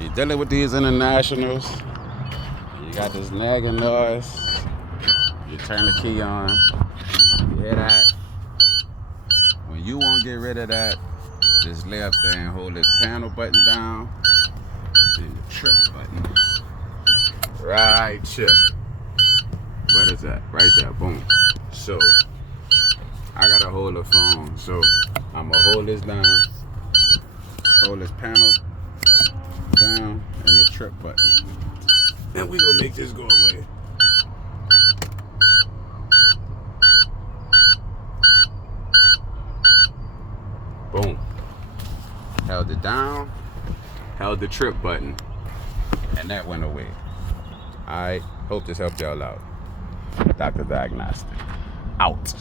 You're dealing with these internationals. You got this nagging noise. You turn the key on. You hear that? When you won't get rid of that, just lay up there and hold this panel button down. Then the trip button. Right here. What is that? Right there. Boom. So, I gotta hold the phone. So, I'm gonna hold this down. Hold this panel down and the trip button. Then we gonna make this go away. Boom. Held it down, held the trip button, and that went away. Alright, hope this helped y'all out. Dr. Diagnostic. Out.